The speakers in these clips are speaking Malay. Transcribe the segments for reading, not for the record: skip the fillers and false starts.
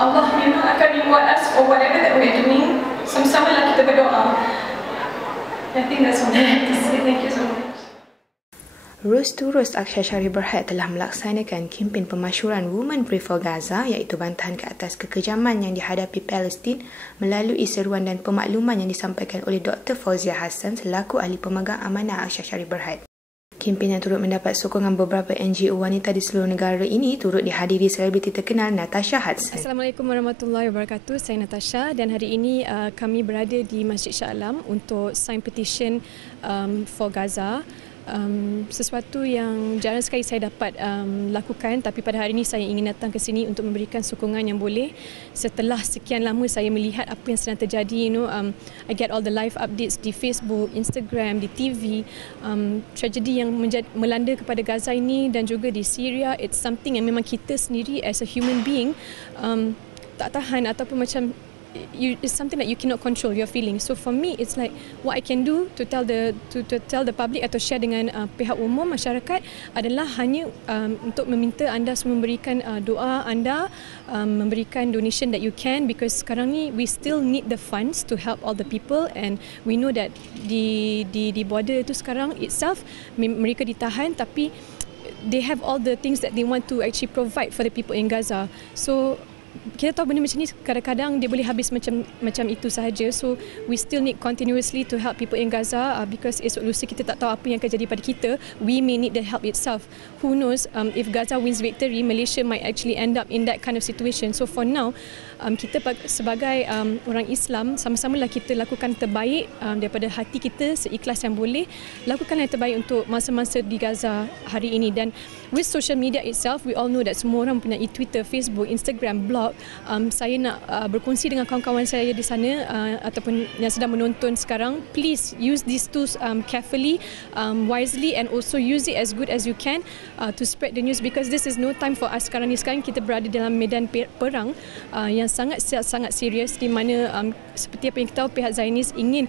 Allah akan reward us for whatever that we're doing. Sama-samalah kita berdoa. I think that's all I have to say. Thank you so much. Rose to Rose Akshar Sharif Berhad telah melaksanakan kempen pemasyhuran Women Pray for Gaza, iaitu bantahan ke atas kekejaman yang dihadapi Palestin melalui seruan dan pemakluman yang disampaikan oleh Dr. Fauzia Hassan selaku ahli pemegang amanah Akshar Sharif Berhad. Kempen yang turut mendapat sokongan beberapa NGO wanita di seluruh negara ini turut dihadiri selebriti terkenal Natasha Hudson. Assalamualaikum warahmatullahi wabarakatuh. Saya Natasha dan hari ini kami berada di Masjid Shah Alam untuk sign petition for Gaza. Sesuatu yang jarang sekali saya dapat lakukan, tapi pada hari ini saya ingin datang ke sini untuk memberikan sokongan yang boleh. Setelah sekian lama saya melihat apa yang sedang terjadi, I get all the live updates di Facebook, Instagram, di TV, tragedi yang melanda kepada Gaza ini dan juga di Syria. It's something yang memang kita sendiri as a human being tak tahan ataupun macam it's something that you cannot control your feelings. So for me, it's like what I can do to tell the public atau share dengan pihak umum masyarakat adalah hanya untuk meminta anda semua memberikan doa anda, memberikan donation that you can, because sekarang ni we still need the funds to help all the people, and we know that di border itu sekarang itself mereka ditahan, tapi they have all the things that they want to actually provide for the people in Gaza. So kita tahu benda macam ni kadang-kadang dia boleh habis macam itu sahaja. So we still need continuously to help people in Gaza, because esok lusa kita tak tahu apa yang akan jadi pada kita. We may need the help itself. Who knows, if Gaza wins victory, Malaysia might actually end up in that kind of situation. So for now, kita sebagai orang Islam, sama-samalah kita lakukan terbaik daripada hati kita, seikhlas yang boleh. Lakukanlah yang terbaik untuk masa-masa di Gaza hari ini. Dan with social media itself, we all know that semua orang punya Twitter, Facebook, Instagram, blog. Saya nak berkongsi dengan kawan-kawan saya di sana ataupun yang sedang menonton sekarang, please use these tools carefully, wisely, and also use it as good as you can to spread the news, because this is no time for us. Sekarang kita berada dalam medan perang yang sangat serius, di mana seperti apa yang kita tahu, pihak Zionis ingin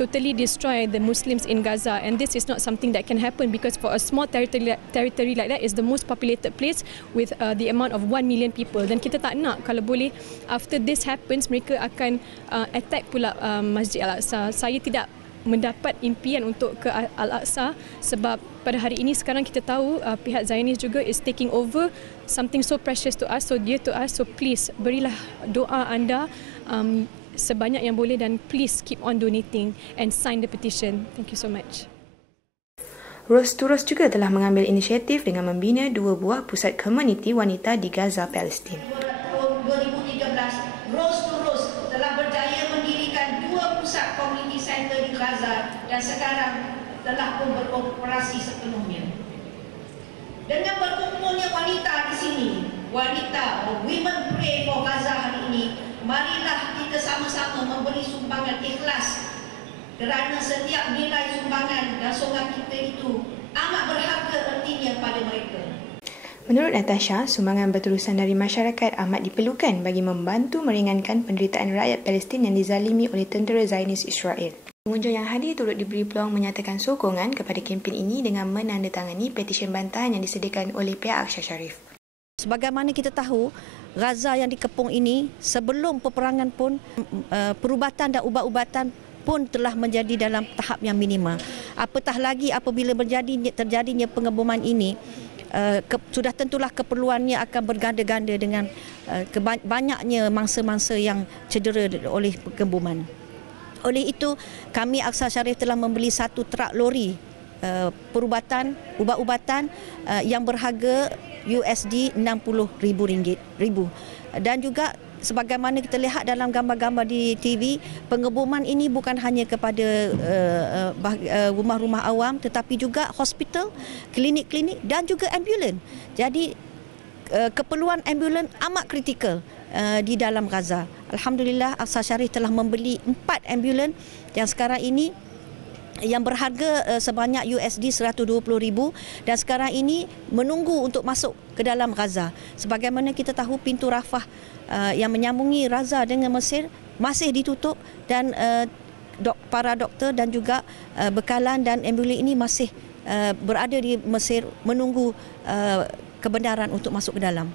totally destroy the Muslims in Gaza, and this is not something that can happen, because for a small territory like that is the most populated place with the amount of 1 million people, dan kita tak nak kalau boleh after this happens mereka akan attack pula Masjid Al-Aqsa. Saya tidak mendapat impian untuk ke Al-Aqsa sebab pada hari ini sekarang kita tahu pihak Zionis juga is taking over something so precious to us, so dear to us. So please berilah doa anda sebanyak yang boleh, dan please keep on donating and sign the petition. Thank you so much. Rose to Rose juga telah mengambil inisiatif dengan membina 2 buah pusat komuniti wanita di Gaza, Palestin. 2013, Rose to Rose telah berjaya mendirikan 2 pusat community center di Gaza dan sekarang telah pun beroperasi sepenuhnya. Dengan berkumpulnya wanita di sini, wanita Women Pray for Gaza hari ini, marilah kita sama-sama memberi sumbangan ikhlas, kerana setiap nilai sumbangan dan sokongan kita itu amat berharga artinya pada mereka. Menurut Natasha, sumbangan berterusan dari masyarakat amat diperlukan bagi membantu meringankan penderitaan rakyat Palestin yang dizalimi oleh tentera Zionis Israel. Pengunjung yang hadir turut diberi peluang menyatakan sokongan kepada kempen ini dengan menandatangani petisyen bantahan yang disediakan oleh pihak Akshar Sharif. Sebagaimana kita tahu, Gaza yang dikepung ini sebelum peperangan pun perubatan dan ubat-ubatan pun telah menjadi dalam tahap yang minima. Apatah lagi apabila terjadinya pengeboman ini, sudah tentulah keperluannya akan berganda-ganda dengan banyaknya mangsa-mangsa yang cedera oleh pengeboman. Oleh itu, kami Akshar Sharif telah membeli 1 trak lori perubatan, ubat-ubatan yang berharga USD RM60,000. Dan juga sebagaimana kita lihat dalam gambar-gambar di TV, pengeboman ini bukan hanya kepada rumah-rumah awam, tetapi juga hospital, klinik-klinik dan juga ambulan. Jadi keperluan ambulan amat kritikal di dalam Gaza. Alhamdulillah, Akshar Sharif telah membeli 4 ambulan yang sekarang ini yang berharga sebanyak USD $120,000 dan sekarang ini menunggu untuk masuk ke dalam Gaza. Sebagaimana kita tahu, pintu Rafah yang menyambungi Gaza dengan Mesir masih ditutup dan para doktor dan juga bekalan dan ambulan ini masih berada di Mesir menunggu kebenaran untuk masuk ke dalam.